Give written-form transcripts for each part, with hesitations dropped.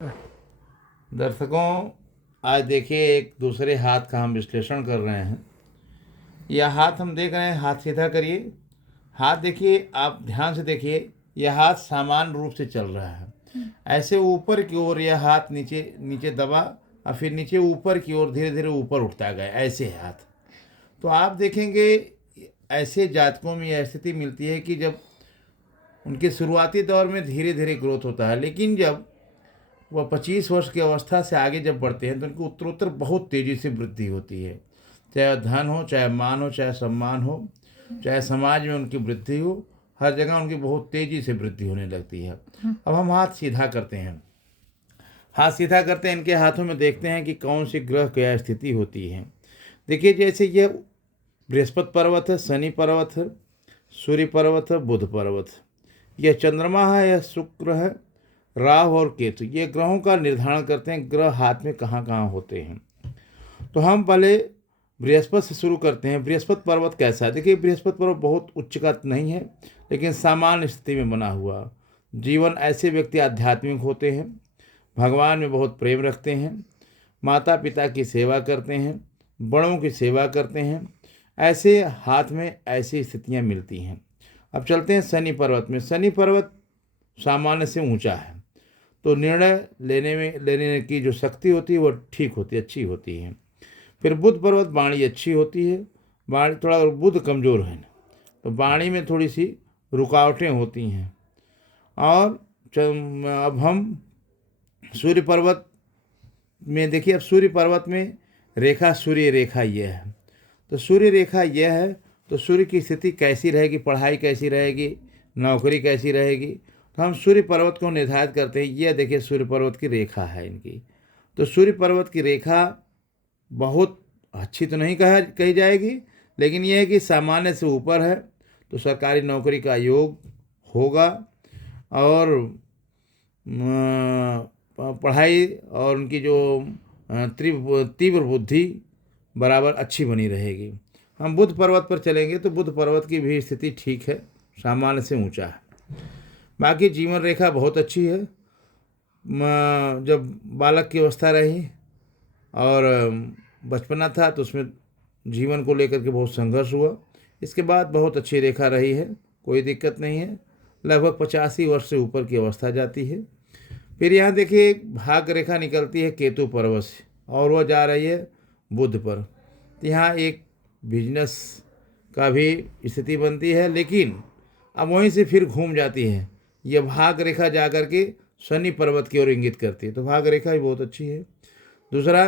दर्शकों, आज देखिए एक दूसरे हाथ का हम विश्लेषण कर रहे हैं। यह हाथ हम देख रहे हैं, हाथ सीधा करिए। हाथ देखिए, आप ध्यान से देखिए, यह हाथ समान रूप से चल रहा है। ऐसे ऊपर की ओर यह हाथ नीचे नीचे दबा और फिर नीचे ऊपर की ओर धीरे धीरे ऊपर उठता गया, ऐसे है हाथ। तो आप देखेंगे ऐसे जातकों में यह स्थिति मिलती है कि जब उनके शुरुआती दौर में धीरे धीरे ग्रोथ होता है, लेकिन जब वह 25 वर्ष की अवस्था से आगे जब बढ़ते हैं तो उनकी उत्तरोत्तर बहुत तेज़ी से वृद्धि होती है। चाहे धन हो, चाहे मान हो, चाहे सम्मान हो, चाहे समाज में उनकी वृद्धि हो, हर जगह उनकी बहुत तेज़ी से वृद्धि होने लगती है। अब हम हाथ सीधा करते हैं। हाथ सीधा करते हैं, इनके हाथों में देखते हैं कि कौन सी ग्रह क्या स्थिति होती है। देखिए, जैसे यह बृहस्पति पर्वत है, शनि पर्वत है, सूर्य पर्वत है, बुध पर्वत है। यह चंद्रमा है, यह शुक्र है, राहु और केतु, ये ग्रहों का निर्धारण करते हैं ग्रह हाथ में कहाँ कहाँ होते हैं। तो हम पहले बृहस्पति से शुरू करते हैं। बृहस्पति पर्वत कैसा है? देखिए, बृहस्पति पर्वत बहुत उच्च का नहीं है, लेकिन सामान्य स्थिति में बना हुआ। जीवन ऐसे व्यक्ति आध्यात्मिक होते हैं, भगवान में बहुत प्रेम रखते हैं, माता पिता की सेवा करते हैं, बड़ों की सेवा करते हैं। ऐसे हाथ में ऐसी स्थितियाँ मिलती हैं। अब चलते हैं शनि पर्वत में। शनि पर्वत सामान्य से ऊंचा है, तो निर्णय लेने की जो शक्ति होती है वह ठीक होती है, अच्छी होती है। फिर बुध पर्वत, वाणी अच्छी होती है। वाणी थोड़ा बुध कमज़ोर है, तो वाणी में थोड़ी सी रुकावटें होती हैं। और अब हम सूर्य पर्वत में देखिए। अब सूर्य पर्वत में रेखा, सूर्य रेखा यह है, तो सूर्य रेखा यह है, तो सूर्य की स्थिति कैसी रहेगी, पढ़ाई कैसी रहेगी, नौकरी कैसी रहेगी, तो हम सूर्य पर्वत को निर्धारित करते हैं। यह देखिए सूर्य पर्वत की रेखा है इनकी। तो सूर्य पर्वत की रेखा बहुत अच्छी तो नहीं कही जाएगी, लेकिन यह है कि सामान्य से ऊपर है, तो सरकारी नौकरी का योग होगा। और पढ़ाई और उनकी जो तीव्र बुद्धि बराबर अच्छी बनी रहेगी। हम बुध पर्वत पर चलेंगे तो बुध पर्वत की भी स्थिति ठीक है, सामान्य से ऊंचा है। बाकी जीवन रेखा बहुत अच्छी है। जब बालक की अवस्था रही और बचपना था तो उसमें जीवन को लेकर के बहुत संघर्ष हुआ। इसके बाद बहुत अच्छी रेखा रही है, कोई दिक्कत नहीं है। लगभग 85 वर्ष से ऊपर की अवस्था जाती है। फिर यहाँ देखिए एक भाग रेखा निकलती है केतु पर्वत से, और वह जा रही है बुध पर। तो यहाँ एक बिजनेस का भी स्थिति बनती है, लेकिन अब वहीं से फिर घूम जाती है। यह भाग रेखा जा कर के शनि पर्वत की ओर इंगित करती है, तो भाग रेखा भी बहुत अच्छी है। दूसरा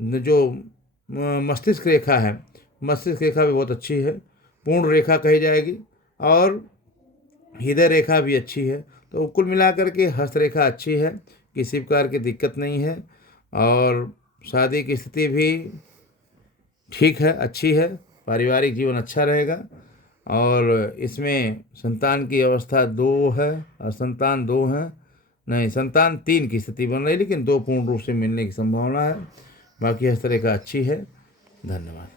जो मस्तिष्क रेखा है, मस्तिष्क रेखा भी बहुत अच्छी है, पूर्ण रेखा कही जाएगी। और हृदय रेखा भी अच्छी है। तो कुल मिलाकर के हस्तरेखा अच्छी है, किसी प्रकार की दिक्कत नहीं है। और शादी की स्थिति भी ठीक है, अच्छी है, पारिवारिक जीवन अच्छा रहेगा। और इसमें संतान की अवस्था 2 है और संतान 2 है, नहीं संतान 3 की स्थिति बन रही है, लेकिन 2 पूर्ण रूप से मिलने की संभावना है। बाकी हस्तरेखा अच्छी है। धन्यवाद।